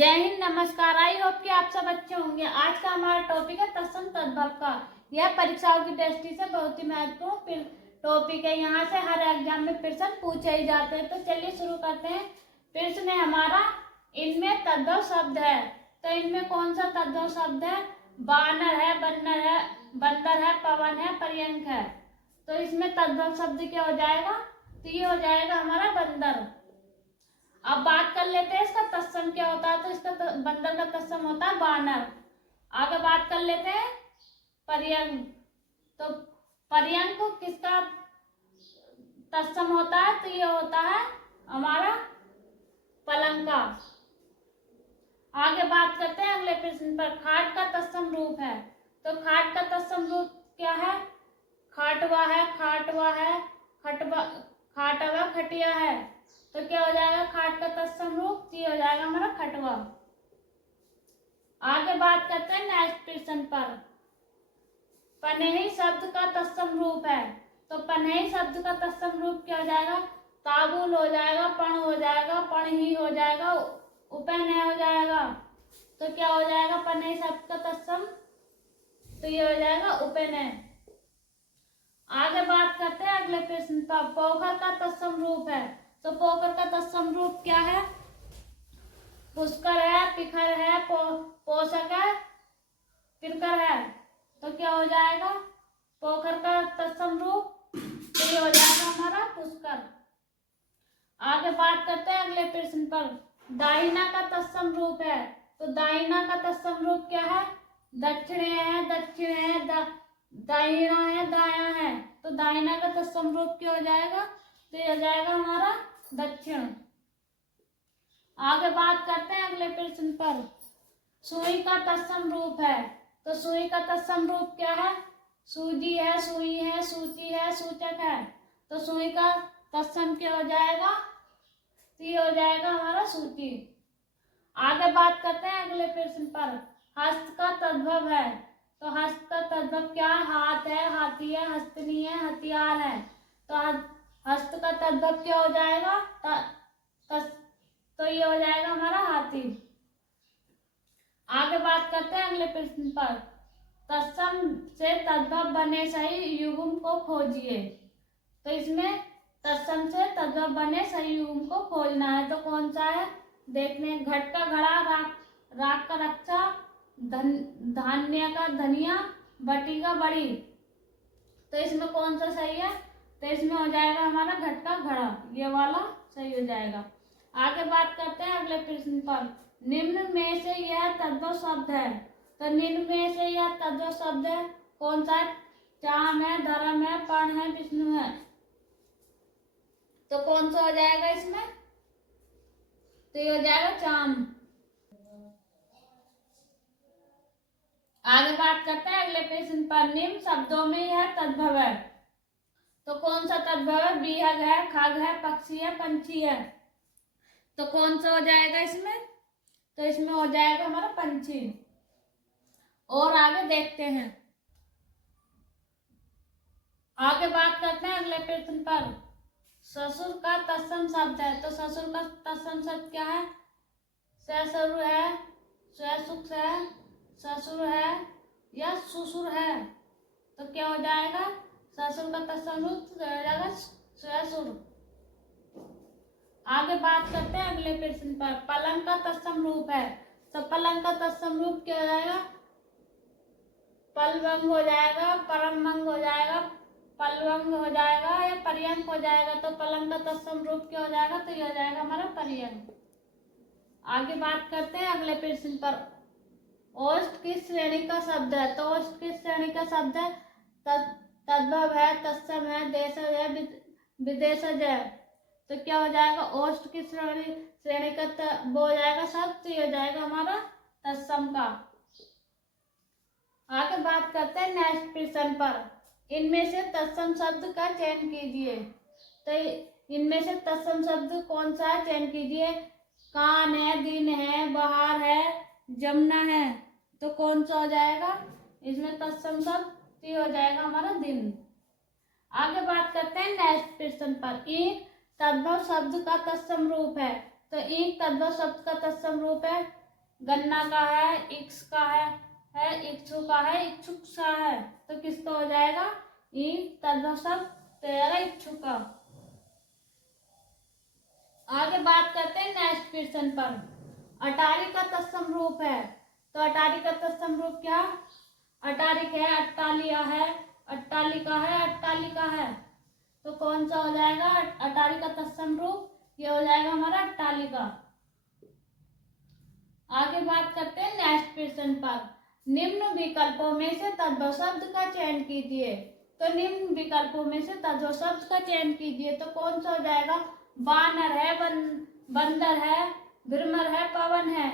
जय हिंद, नमस्कार। I hope कि आप सब अच्छे होंगे। आज का हमारा टॉपिक है तत्सम तद्भव का। यह परीक्षाओं की दृष्टि से बहुत ही महत्वपूर्ण टॉपिक है। यहाँ से हर एग्जाम में प्रश्न पूछे ही जाते हैं। तो चलिए शुरू करते हैं। प्रश्न है हमारा, इनमें तद्भव शब्द है। तो इनमें कौन सा तद्भव शब्द है? बानर है, बंदर है, पवन है, पर्यंक है। तो इसमें तद्भव शब्द क्या हो जाएगा? तो ये हो जाएगा हमारा बंदर। अब बात कर लेते हैं इसका तत्सम क्या होता है। तो इसका बंदर का तत्सम होता है बानर। आगे बात कर लेते हैं पर्यंक। तो पर्यंक को किसका तत्सम होता है? तो ये होता है हमारा पलंग का। आगे बात करते हैं अगले प्रश्न पर। खाट का तत्सम रूप है। तो खाट का तत्सम रूप क्या है? खाटवा है, खाटवा है, खाटवा, खटिया है। तो क्या हो जाएगा खाट का तत्सम रूप? ये हो जाएगा हमारा खटवा। आगे बात करते हैं नेक्स्ट प्रश्न पर। पनही शब्द का तत्सम रूप है। तो पनही शब्द का तत्सम रूप क्या हो जाएगा? ताबुल हो जाएगा, पण हो जाएगा, पण ही हो जाएगा, उपनय हो जाएगा। तो क्या हो जाएगा पनही शब्द का तत्सम? तो ये हो जाएगा उपनय। आगे बात करते हैं अगले प्रश्न पर। पोखर का तत्सम रूप है। तो पोखर का तत्सम रूप क्या है? पुष्कर है, पिखर है, पोषक है, पिरकर है। तो क्या हो जाएगा पोखर का तत्सम रूप? तो ये हो जाएगा हमारा पुष्कर। आगे बात करते हैं अगले प्रश्न पर। दाहिना का तत्सम रूप है। तो दाहिना का तत्सम रूप क्या है? दक्षिण है, दक्षिण है, दाहिना है, दाया है। तो दाहिना का तत्सम रूप क्या हो जाएगा? तो ये हो जाएगा हमारा दक्षिण। आगे बात करते हैं अगले प्रश्न पर। सुई का तत्सम रूप है। तो सुई का तत्सम रूप क्या है? सूजी है, सुई है, सूची है, सूचक है। तो सुई का तत्सम क्या हो जाएगा? तो ये हो जाएगा हमारा सूची। आगे बात करते हैं अगले प्रश्न पर। हस्त का तद्भव है। तो हस्त का तद्भव क्या है? हाथ है, हाथी है, हस्तनी है, हथियार है। तो हस्त का तद्भव क्या हो जाएगा? तो ये हो जाएगा हमारा हाथी। आगे बात करते हैं अगले प्रश्न पर। तत्सम से तद्भव बने सही युग्म को खोजिए। तो इसमें तत्सम से तद्भव बने सही युग्म को खोजना है। तो कौन सा है देखने? घट का घड़ा, राख का रक्षा, धान्य का धनिया, बटी का बड़ी। तो इसमें कौन सा सही है? तो इसमें हो जाएगा हमारा घट का घड़ा, ये वाला सही हो जाएगा। आगे बात करते हैं अगले प्रश्न पर। निम्न में से यह तद्भव शब्द है। तो निम्न में से यह तद्भव शब्द है कौन सा? चाम है, धर्म है, पण है, विष्णु है। तो कौन सा हो जाएगा इसमें? तो ये हो जाएगा चाम। आगे बात करते हैं अगले प्रश्न पर। निम्न शब्दों में यह तद्भव है। तो कौन सा तद्भव है? बिहग है, खग है, पक्षी है, पंछी है। तो कौन सा हो जाएगा इसमें? तो इसमें हो जाएगा हमारा पंछी। और आगे देखते हैं। आगे बात करते हैं अगले प्रश्न पर। ससुर का तत्सम शब्द है। तो ससुर का तत्सम शब्द क्या है? ससुर है, ससुख है, ससुर है या ससुर है। तो क्या हो जाएगा ससुर का तत्सम रूप? हो जाएगा ससुर। आगे बात करते हैं अगले प्रश्न पर। पलंग का तत्सम रूप है। तो पलंग का तत्सम रूप क्या हो जाएगा? पलवंग हो जाएगा, परमंग हो जाएगा, पलवंग हो जाएगा या पर्यंक हो जाएगा। तो पलंग का तत्सम रूप क्या हो जाएगा? तो ये हो जाएगा हमारा पर्यंक। आगे बात करते हैं अगले प्रश्न पर। ओष्ठ किस श्रेणी का शब्द है? तो ओष्ठ किस श्रेणी का शब्द है? तद्भव है, तत्सम है, देशज है, विदेशज है। तो क्या हो जाएगा ओष्ठ किस श्रेणी का? वो हो जाएगा शब्द। तो ये हो जाएगा हमारा तत्सम का। आगे बात करते हैं नेक्स्ट प्रश्न पर। इनमें से तत्सम शब्द का चयन कीजिए। तो इनमें से तत्सम शब्द कौन सा है? चयन कीजिए। कान है, दिन है, बहार है, जमुना है। तो कौन सा हो जाएगा इसमें तत्सम शब्द? तो हो जाएगा हमारा दिन। आगे बात करते हैं नेक्स्ट प्रश्न पर। ईंट तद्भव शब्द का तत्सम रूप है। तो ईंट तद्भव शब्द का तत्सम रूप है। गन्ना का है, इक्ष का है इक्षु का है, इक्षुक सा है, तो किसका हो जाएगा? ई तद्भव शब्द तो जाएगा इक्षु का। आगे बात करते हैं नेक्स्ट क्वेश्चन पर। अटारी का तत्सम रूप है, तो अटारी का तत्सम रूप क्या? अटारिक है, अट्टालिया है, अट्टालिका है, अट्टालिका है, तो कौन सा हो जाएगा अटारी का तत्सम रूप? ये हो जाएगा हमारा अट्टालिका। आगे बात करते हैं नेक्स्ट क्वेश्चन पर। निम्न विकल्पों में से तद्भव शब्द का चयन कीजिए, तो निम्न विकल्पों में से तद्भव शब्द का चयन कीजिए, तो कौन सा हो जाएगा? बानर है, बंदर है, भ्रमर है, पवन है,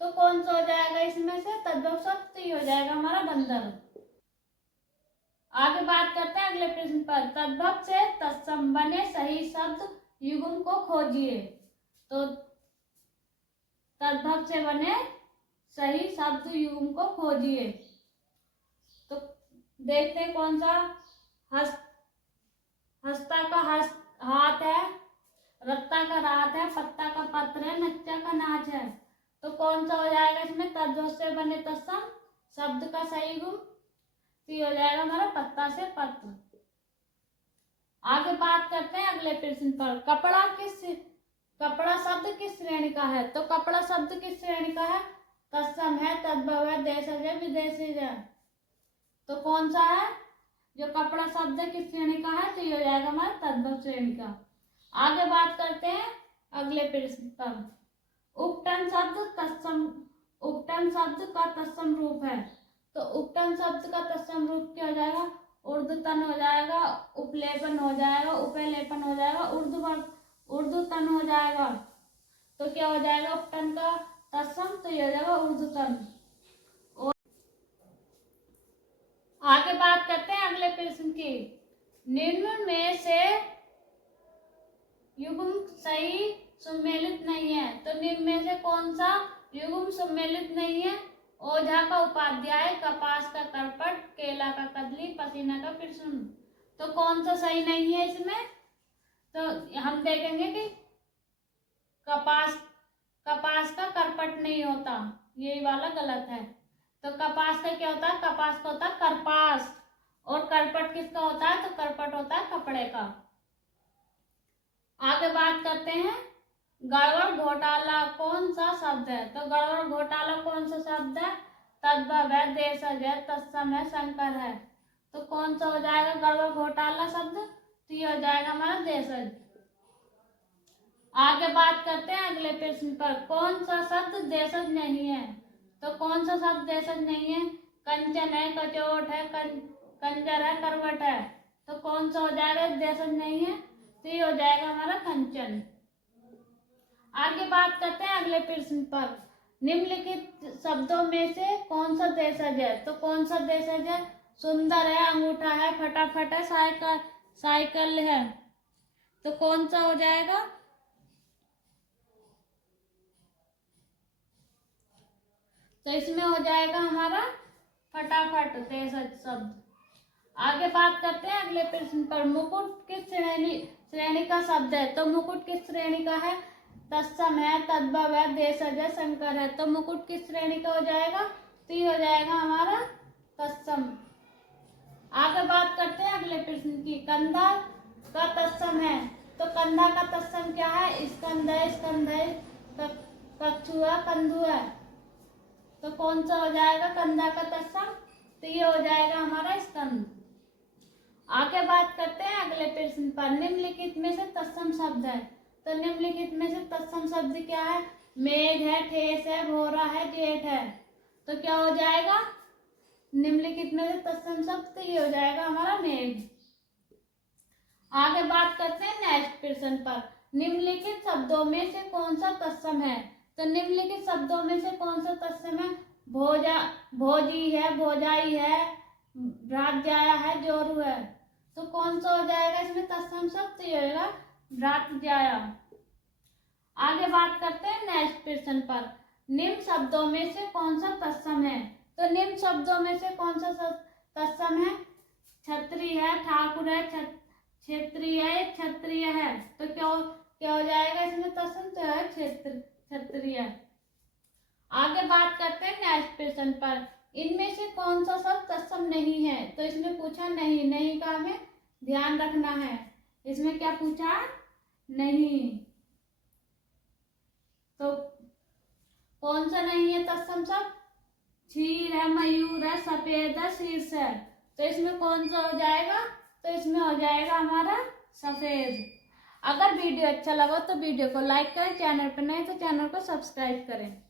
तो कौन सा हो जाएगा इसमें से तद्भव शब्द? ही हो जाएगा हमारा बंदर। आगे बात करते हैं अगले प्रश्न पर। तद्भव से तत्सम बने सही शब्द युग्म को खोजिए, तो तद्भव से बने सही शब्द युग्म को खोजिए, तो देखते हैं कौन सा। हस्ता का हाथ है, रत्ता का रात है, पत्ता का पत्र है, नच्चा का नाच है, तो कौन सा हो जाएगा इसमें तद्भव से बने तत्सम शब्द का सही युग्म? तो हो जाएगा हमारा पत्ता से पत्र। आगे बात करते हैं अगले प्रश्न पर। कपड़ा शब्द किस श्रेणी का है, तो कपड़ा शब्द किस श्रेणी का है? तत्सम है, तद्भव है, देशज है, विदेशी है, तो कौन सा है जो कपड़ा शब्द किस श्रेणी का है? तो ये हो जाएगा हमारा तद्भव श्रेणी का। आगे बात करते हैं अगले प्रश्न पर। उपटन शब्द का तत्सम रूप है, तो उपटन शब्द का तत्सम रूप क्या हो जाएगा? ऊर्ध्वतन हो जाएगा, उपलेपन हो जाएगा, उपलेपन हो जाएगा, ऊर्ध्वतन हो जाएगा, तो क्या हो जाएगा उपटन का तत्सम? तो ये हो जाएगा ऊर्ध्वतन। और आगे बात करते हैं अगले प्रश्न की। निम्न में से युग्म सही सम्मिलित नहीं है, तो निम्न में से कौन सा युग्म सम्मिलित नहीं है? ओझा का उपाध्याय, कपास का करपट, केला का कदली, पसीना का पिरसुन, तो कौन सा सही नहीं है इसमें? तो हम देखेंगे कि कपास का करपट नहीं होता, यही वाला गलत है। तो कपास का क्या होता है? कपास का होता है करपास, और करपट किसका होता है? तो करपट होता है कपड़े का। आगे बात करते हैं गड़बड़ घोटाला कौन सा शब्द है, तो गड़बड़ घोटाला कौन सा शब्द है? तद्भव है, देशज है, तत्सम है, संकर है, तो कौन सा हो जाएगा गड़बड़ घोटाला शब्द? तो ये हो जाएगा हमारा देशज। आगे बात करते हैं अगले प्रश्न पर। कौन सा शब्द देशज नहीं है, तो कौन सा शब्द देशज नहीं है? कंचन है, कचोट है, कंजर है, करवट है, तो कौन सा हो जाएगा देशज नहीं है? तो ये हो जाएगा हमारा कंचन। आगे बात करते हैं अगले प्रश्न पर। निम्नलिखित शब्दों में से कौन सा देशज है, तो कौन सा देशज है? सुंदर है, अंगूठा है, फटाफट है, साइकिल है, तो कौन सा हो जाएगा? तो इसमें हो जाएगा हमारा फटाफट देशज शब्द। आगे बात करते हैं अगले प्रश्न पर। मुकुट किस श्रेणी का शब्द है, तो मुकुट किस श्रेणी का है? तत्सम है, तद्भव है, देशज है, संकर है, तो मुकुट किस श्रेणी का हो जाएगा? तो ये हो जाएगा हमारा तत्सम। आगे बात करते हैं अगले प्रश्न की। कंधा का तत्सम है, तो कंधा का तत्सम क्या है? स्कंध है, स्कंध है, कक्षु है, कंधु है, तो कौन सा हो जाएगा कंधा का तत्सम? तो ये हो जाएगा हमारा स्कंद। आगे बात करते हैं अगले प्रश्न पर। निम्नलिखित में से तत्सम शब्द है, तो निम्नलिखित में से तत्सम शब्द क्या है? मेघ है, ठेस है, भोरा है, जेठ है, तो क्या हो जाएगा निम्नलिखित में से तत्सम शब्द? तो ये हो जाएगा हमारा मेघ। आगे बात करते हैं नेक्स्ट प्रश्न पर। निम्नलिखित शब्दों में से कौन सा तत्सम है, तो निम्नलिखित शब्दों में से कौन सा तत्सम है? भोजी है, भोजाई है, भ्रातजाया है, जोरू है, तो कौन सा हो जाएगा इसमें तत्सम शब्द? तो ये होगा भ्रातजाया। आगे बात करते हैं नेक्स्ट प्रश्न पर। निम्न शब्दों में से कौन सा तत्सम है, तो निम्न शब्दों में से कौन सा तत्सम है? छत्री है, ठाकुर है, क्षेत्रीय है, क्षत्रिय है, तो क्या हो जाएगा इसमें तत्सम? तो है क्षेत्रीय। आगे बात करते हैं नेक्स्ट प्रश्न पर। इनमें से कौन सा शब्द तत्सम नहीं है? तो इसमें पूछा नहीं, नहीं का हमें ध्यान रखना है। इसमें क्या पूछा? नहीं। तो कौन सा नहीं है तत्सम शब्द? क्षीर है, मयूर है, सफेद है, शीर्ष है। तो इसमें कौन सा हो जाएगा? तो इसमें हो जाएगा हमारा सफेद। अगर वीडियो अच्छा लगा तो वीडियो को लाइक करें, चैनल पर नए तो चैनल को सब्सक्राइब करें।